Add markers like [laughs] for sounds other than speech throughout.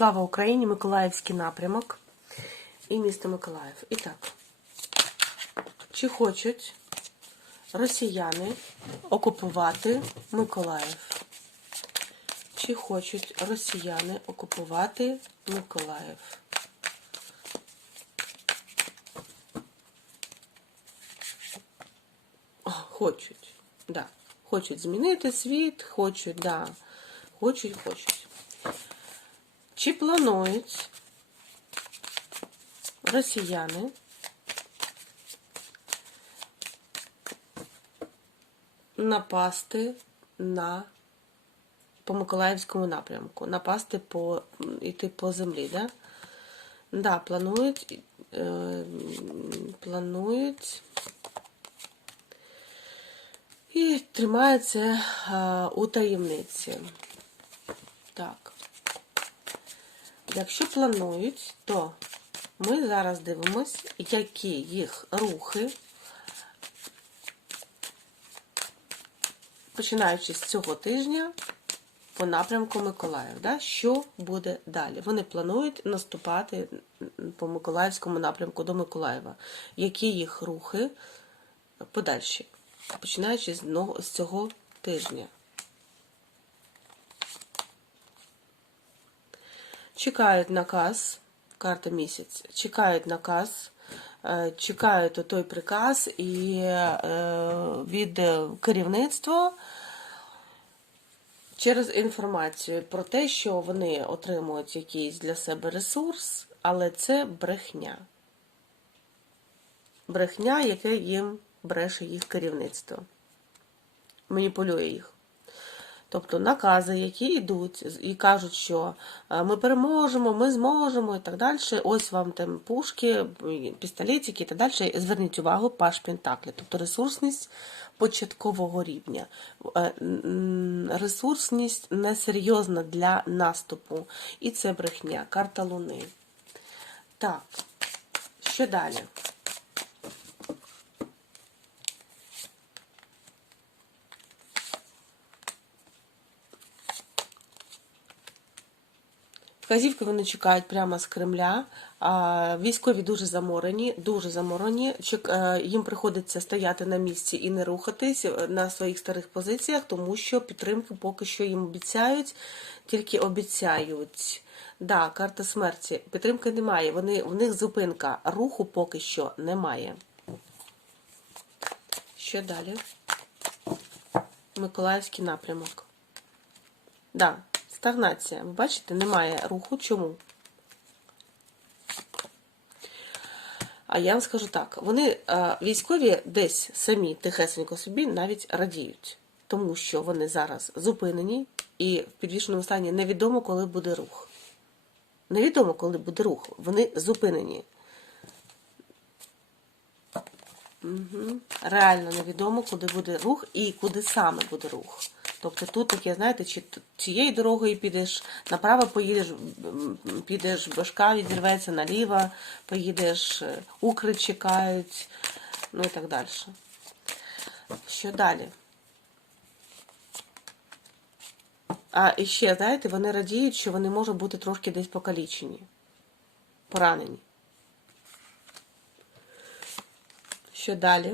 Слава Україні! Миколаївський напрямок і місто Миколаїв. І так, чи хочуть росіяни окупувати Миколаїв? Чи хочуть росіяни окупувати Миколаїв? Хочуть, да. Хочуть змінити світ, хочуть, да. Хочуть, хочуть. Чи планують росіяни напасти на по Миколаївському напрямку, напасти по іти по землі, да? Да, планують, е, планують і тримаються е, у таємниці. Так. Якщо планують, то ми зараз дивимося, які їх рухи, починаючи з цього тижня по напрямку Миколаїв. Да? Що буде далі? Вони планують наступати по Миколаївському напрямку до Миколаєва. Які їх рухи подальші, починаючи з цього тижня? Чекають наказ, карта місяць, чекають наказ, е, чекають той приказ і е, від керівництва через інформацію про те, що вони отримують якийсь для себе ресурс, але це брехня. Брехня, яке їм бреше їх керівництво, маніпулює їх. Тобто накази, які йдуть і кажуть, що ми переможемо, ми зможемо і так далі. Ось вам там пушки, пістолетики і так далі. Зверніть увагу, паш Пентаклі, тобто ресурсність початкового рівня. Ресурсність несерйозна для наступу. І це брехня, карта Луни. Так, що далі? Вказівки вони чекають прямо з Кремля. Військові дуже заморені, дуже заморені. Е, їм приходиться стояти на місці і не рухатись е, на своїх старих позиціях, тому що підтримки поки що їм обіцяють, тільки обіцяють. Да, карта смерті. Підтримки немає. Вони, В них зупинка. Руху поки що немає. Що далі? Миколаївський напрямок. Да, Стагнація. Ви бачите, немає руху. Чому? А я вам скажу так: вони військові десь самі тихесенько собі навіть радіють, тому що вони зараз зупинені і в підвішеному стані невідомо, коли буде рух. Невідомо, коли буде рух. Вони зупинені. Угу. Реально невідомо, куди буде рух і куди саме буде рух. Тобто тут таке, знаєте, чи цією дорогою підеш, направо поїдеш, підеш, башка відірветься наліво, поїдеш, е, укри чекають, ну і так далі. Що далі? А і ще, знаєте, вони радіють, що вони можуть бути трошки десь покалічені, поранені. Що далі?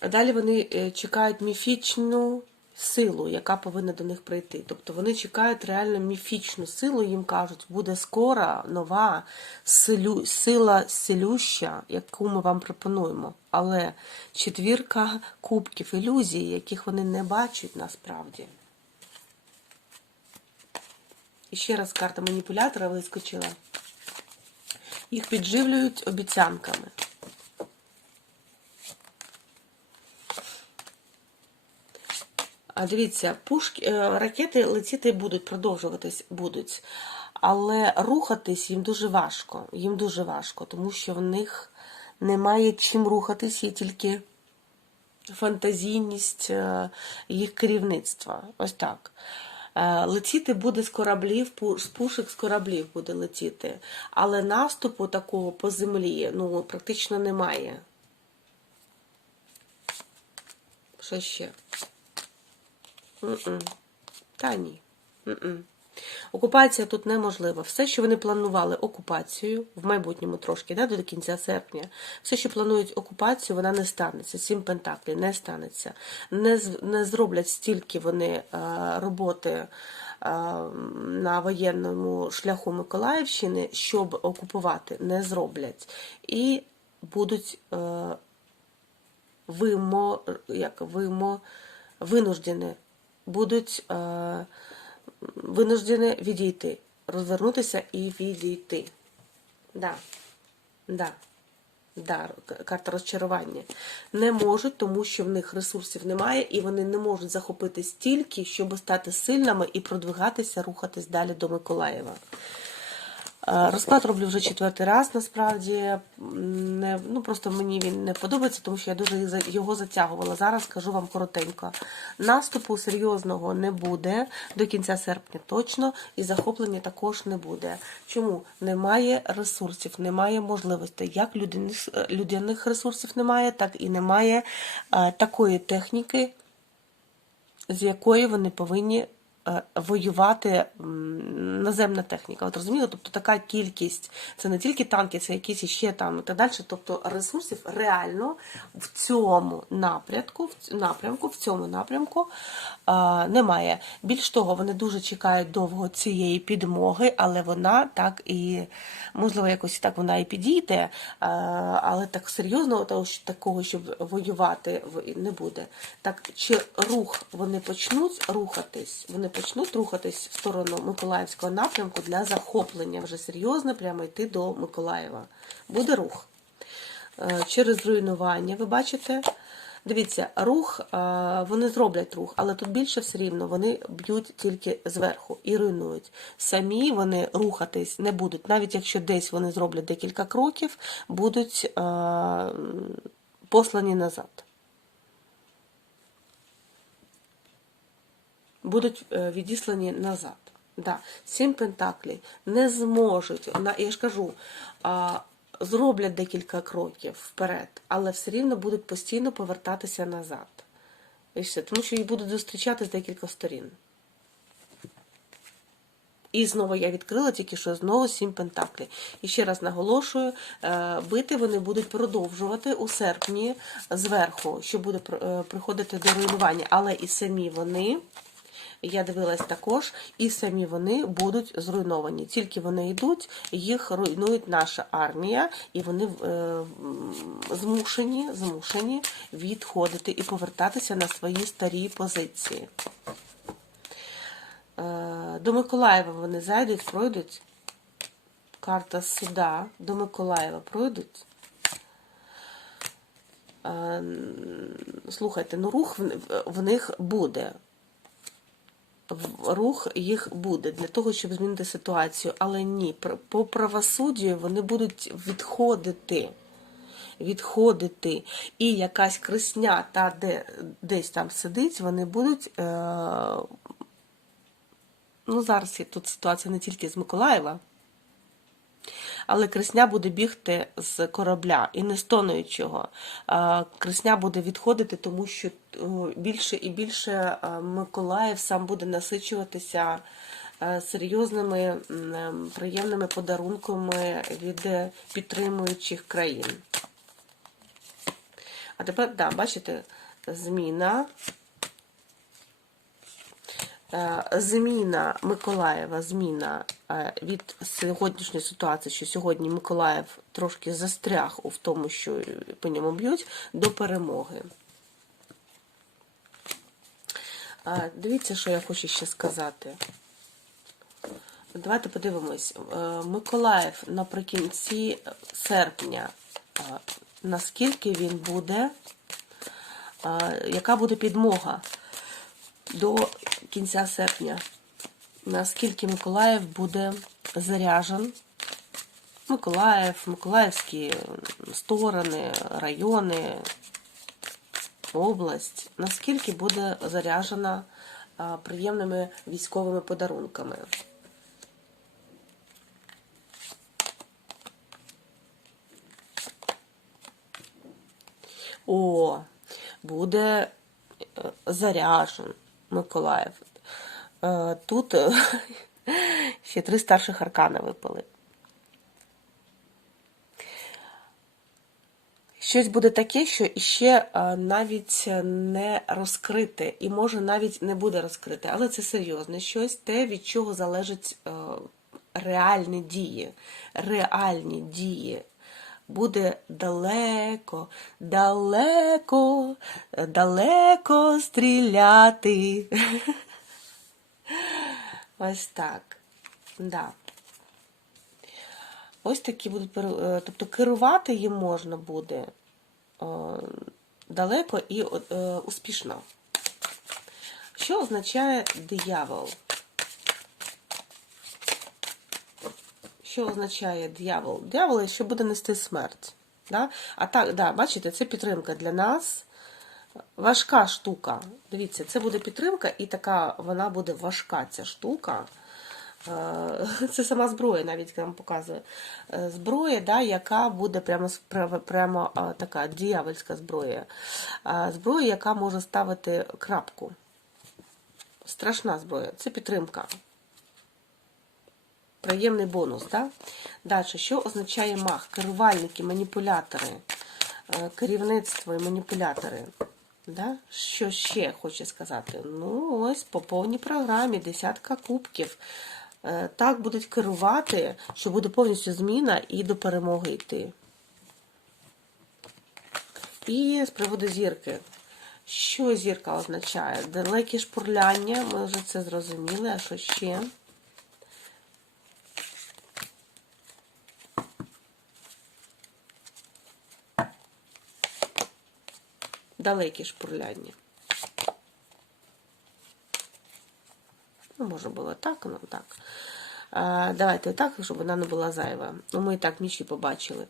А далі вони е, чекають міфічну силу, яка повинна до них прийти. Тобто вони чекають реально міфічну силу, їм кажуть, буде скора нова силю, сила селюща, яку ми вам пропонуємо. Але четвірка кубків, ілюзій, яких вони не бачать насправді. І ще раз карта маніпулятора вискочила. Їх підживлюють обіцянками. Дивіться, пушки, е, ракети летіти будуть, продовжуватись будуть. Але рухатись їм дуже важко. Їм дуже важко, тому що в них немає чим рухатись, є тільки фантазійність е, їх керівництва. Ось так. Е, летіти буде з кораблів, з пушек з кораблів буде летіти. Але наступу такого по землі ну, практично немає. Що ще? Та ні. Окупація тут неможлива. Все, що вони планували окупацію в майбутньому трошки, да, до кінця серпня, все, що планують окупацію, вона не станеться. Сім пентаклів не станеться. Не, не зроблять стільки вони е, роботи е, на воєнному шляху Миколаївщини, щоб окупувати, не зроблять. І будуть е, вимо, як вимо, винуждені, будуть е, винуждені відійти, розвернутися і відійти. Да. Да. Да, карта розчарування. Не можуть, тому що в них ресурсів немає, і вони не можуть захопити стільки, щоб стати сильними і продвигатися, рухатись далі до Миколаєва. Е, Розклад роблю вже четвертий раз, насправді. Не, ну, просто мені він не подобається, тому що я дуже його затягувала. Зараз скажу вам коротенько. Наступу серйозного не буде до кінця серпня точно, і захоплення також не буде. Чому? Немає ресурсів, немає можливостей. Як людяних, людяних ресурсів немає, так і немає е, такої техніки, з якої вони повинні воювати наземна техніка. От розумієте, тобто така кількість, це не тільки танки, це якісь іще там і так далі. Тобто ресурсів реально в цьому напрямку, в напрямку, в цьому напрямку е, немає. Більш того, вони дуже чекають довго цієї підмоги, але вона так і можливо якось так вона і підійде, е, але так серйозно такого, щоб воювати не буде. Так чи рух вони почнуть рухатись? Вони почнуть рухатись в сторону Миколаївського напрямку для захоплення вже серйозно, прямо йти до Миколаєва. Буде рух. Е, Через руйнування, ви бачите? Дивіться, рух, е, вони зроблять рух, але тут більше все рівно вони б'ють тільки зверху і руйнують. Самі вони рухатись не будуть, навіть якщо десь вони зроблять декілька кроків, будуть е, послані назад. Будуть е, відіслані назад. Да. Сім пентаклів не зможуть. Я ж кажу, зроблять декілька кроків вперед, але все рівно будуть постійно повертатися назад. Тому що їх будуть зустрічати з декілька сторін. І знову я відкрила тільки що знову сім пентаклів. І ще раз наголошую, е, бити вони будуть продовжувати у серпні зверху, що буде е, приходити до руйнування. Але і самі вони, я дивилась також, і самі вони будуть зруйновані. Тільки вони йдуть, їх руйнує наша армія, і вони е, змушені, змушені відходити і повертатися на свої старі позиції. Е, До Миколаєва вони зайдуть, пройдуть. Карта суда до Миколаєва пройдуть. Е, Слухайте, ну рух в них буде. Рух їх буде для того, щоб змінити ситуацію. Але ні, по правосуддю вони будуть відходити. Відходити. І якась кресня, та де десь там сидить, вони будуть. Е, ну, зараз тут ситуація не тільки з Миколаєва. Але кресня буде бігти з корабля і не стонуючого. А, Кресня буде відходити, тому що більше і більше Миколаїв сам буде насичуватися серйозними ем, приємними подарунками від е, підтримуючих країн. А тепер, да, бачите, зміна. Е, Зміна Миколаєва, зміна е, від сьогоднішньої ситуації, що сьогодні Миколаїв трошки застряг у тому, що по ньому б'ють, до перемоги. Е, Дивіться, що я хочу ще сказати. Давайте подивимось. Миколаїв наприкінці серпня, наскільки він буде, яка буде підмога до кінця серпня? Наскільки Миколаїв буде заряжен? Миколаїв, Миколаївські сторони, райони, область, наскільки буде заряжена приємними військовими подарунками? О, буде е, заряжен Миколаїв. Е, Тут е, [laughs] Ще три старших аркана випали. Щось буде таке, що іще е, навіть не розкрите, і може навіть не буде розкрите, але це серйозне щось, те, від чого залежать реальні дії. Реальні дії. Буде далеко, далеко, далеко стріляти. [laughs] Ось так. Да. Ось такі будуть, е, тобто керувати їм можна буде е, далеко і е, успішно. Що означає диявол? Що означає диявол? Диявол, що буде нести смерть. Да? А так, да, бачите, це підтримка для нас. Важка штука. Дивіться, це буде підтримка, і така вона буде важка, ця штука. Е, [laughs] Це сама зброя, навіть нам показує. Е, Зброя, да, яка буде прямо, прямо, прямо така діявольська зброя. Зброя, яка може ставити крапку. Страшна зброя. Це підтримка. Приємний бонус. Да? Далі, що означає мах? Керувальники, маніпулятори, е, керівництво і маніпулятори. Да? Що ще хоче сказати? Ну, ось по повній програмі, десятка кубків. Е, Так будуть керувати, що буде повністю зміна і до перемоги йти. І з приводу зірки. Що зірка означає? Далекі шпурляння, ми вже це зрозуміли, а що ще? Далекі шпурляння. Ну, може було так, ну так. А, давайте так, щоб вона не була зайва. Ну, ми і так міші побачили.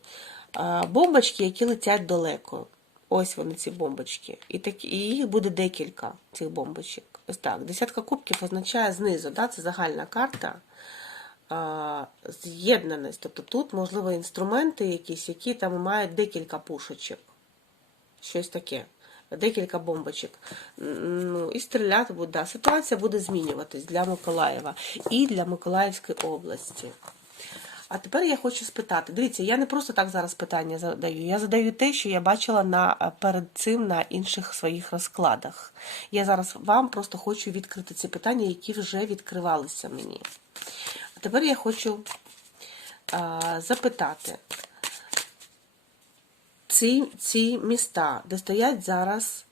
А, бомбочки, які летять далеко. Ось вони, ці бомбочки. І, такі, і їх буде декілька цих бомбочок. Ось так. Десятка кубків означає знизу. Да? Це загальна карта. А, з'єднаність. Тобто тут, можливо, інструменти якісь, які там мають декілька пушечок. Щось таке. Декілька бомбочок. Ну, і стріляти буде. Да. Ситуація буде змінюватись для Миколаєва і для Миколаївської області. А тепер я хочу спитати. Дивіться, я не просто так зараз питання задаю. Я задаю те, що я бачила на, перед цим на інших своїх розкладах. Я зараз вам просто хочу відкрити ці питання, які вже відкривалися мені. А тепер я хочу а, запитати ці, ці міста, де стоять зараз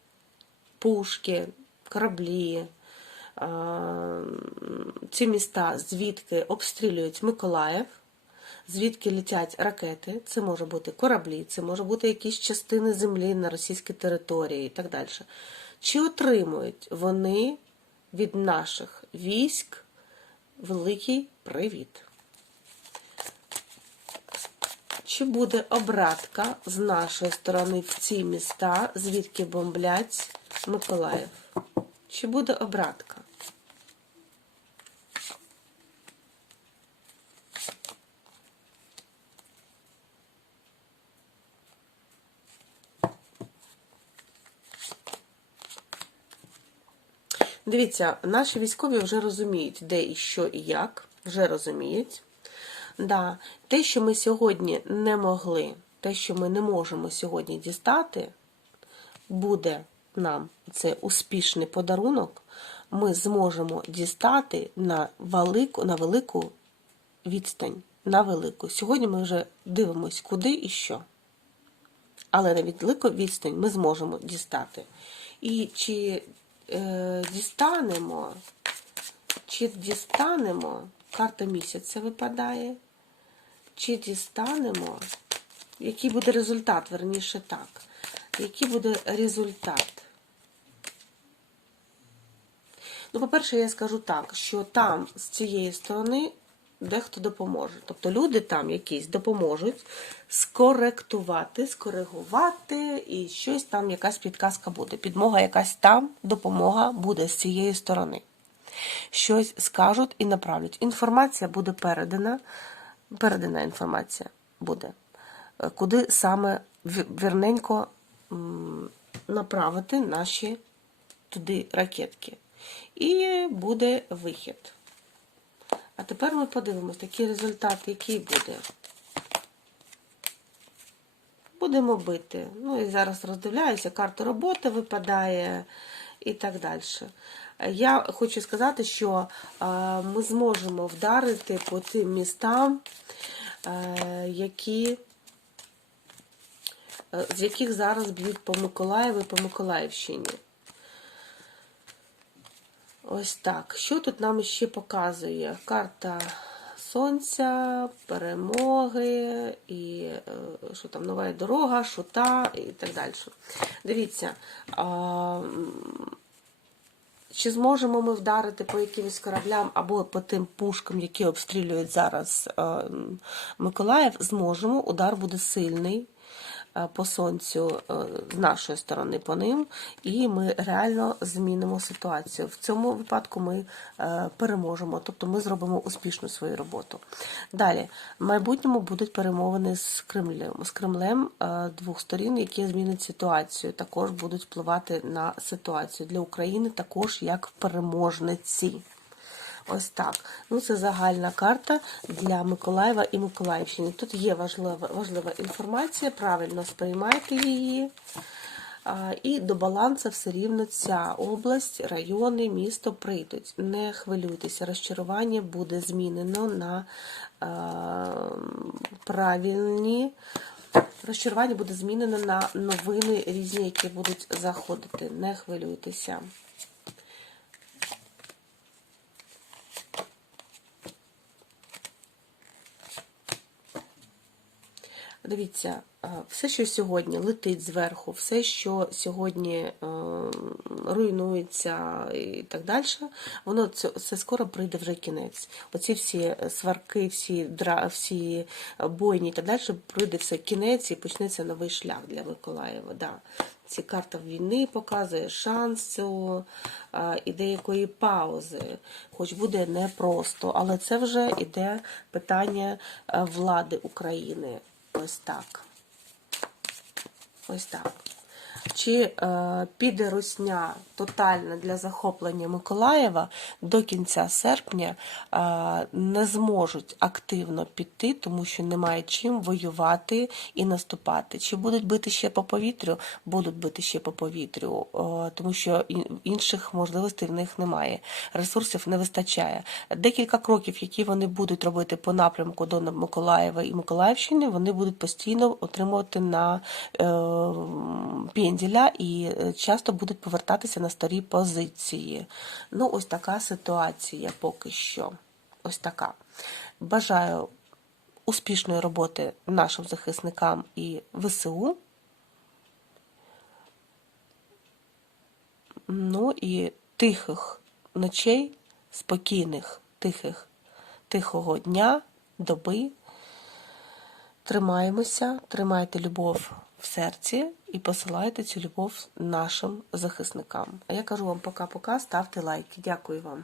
пушки, кораблі, е, ці міста, звідки обстрілюють Миколаїв, звідки летять ракети, це може бути кораблі, це може бути якісь частини землі на російській території і так далі. Чи отримують вони від наших військ великий привіт? Чи буде обратка з нашої сторони в ці міста, звідки бомблять Миколаїв? Чи буде обратка? Дивіться, наші військові вже розуміють, де і що і як, вже розуміють. Да, те, що ми сьогодні не могли, те, що ми не можемо сьогодні дістати, буде нам це успішний подарунок. Ми зможемо дістати на велику, на велику відстань. На велику. Сьогодні ми вже дивимось, куди і що. Але на велику відстань ми зможемо дістати. І чи е, дістанемо, чи дістанемо, карта місяця випадає, чи дістанемо, який буде результат, верніше так. Який буде результат? Ну, по-перше, я скажу так, що там з цієї сторони дехто допоможе. Тобто люди там якісь допоможуть скоректувати, скоригувати, і щось там, якась підказка буде. Підмога якась там, допомога буде з цієї сторони. Щось скажуть і направлять. Інформація буде передана, передана інформація буде. Е, Куди саме вірненько направити наші туди ракетки. І буде вихід. А тепер ми подивимось, такий результат, який буде. Будемо бити. Ну і зараз роздивляюся, карта роботи випадає і так далі. Я хочу сказати, що е, ми зможемо вдарити по тим містам, е, які, е, з яких зараз б'ють по Миколаєву і по Миколаївщині. Ось так. Що тут нам ще показує? Карта сонця, перемоги, і е, що там, нова дорога, шута і так далі. Дивіться, а, чи зможемо ми вдарити по якимось кораблям або по тим пушкам, які обстрілюють зараз а, Миколаїв? Зможемо, удар буде сильний е, по сонцю е, з нашої сторони по ним, і ми реально змінимо ситуацію. В цьому випадку ми е, переможемо, тобто ми зробимо успішну свою роботу. Далі, в майбутньому будуть перемовини з Кремлем, з Кремлем е, двох сторін, які змінять ситуацію, також будуть впливати на ситуацію для України, також як переможниці. Ось так. Ну, це загальна карта для Миколаєва і Миколаївщини. Тут є важлива, важлива інформація, правильно сприймайте її. І до балансу все рівно ця область, райони, місто прийдуть. Не хвилюйтеся, розчарування буде змінено на правильні. Розчарування буде змінено на новини різні, які будуть заходити. Не хвилюйтеся. Дивіться, е, все, що сьогодні летить зверху, все, що сьогодні е, руйнується і так далі, воно це, це скоро прийде вже кінець. Оці всі сварки, всі дра, всі бойні і так далі, прийде все кінець і почнеться новий шлях для Миколаєва. Да. Ці карта війни показує шансу е, і деякої паузи, хоч буде непросто, але це вже іде питання е, влади України. Ось так. Ось так. Чи е, піде русня тотальна для захоплення Миколаєва до кінця серпня е, не зможуть активно піти, тому що немає чим воювати і наступати. Чи будуть бити ще по повітрю? Будуть бити ще по повітрю, е, тому що інших можливостей в них немає. Ресурсів не вистачає. Декілька кроків, які вони будуть робити по напрямку до Миколаєва і Миколаївщини, вони будуть постійно отримувати на е, пенділя і е, часто будуть повертатися на старі позиції. Ну, ось така ситуація поки що. Ось така. Бажаю успішної роботи нашим захисникам і ВСУ. Ну і тихих ночей, спокійних, тихих, тихого дня, доби. Тримаємося, тримайте любов в серці і посилайте цю любов нашим захисникам. А я кажу вам пока-пока, ставте лайки. Дякую вам.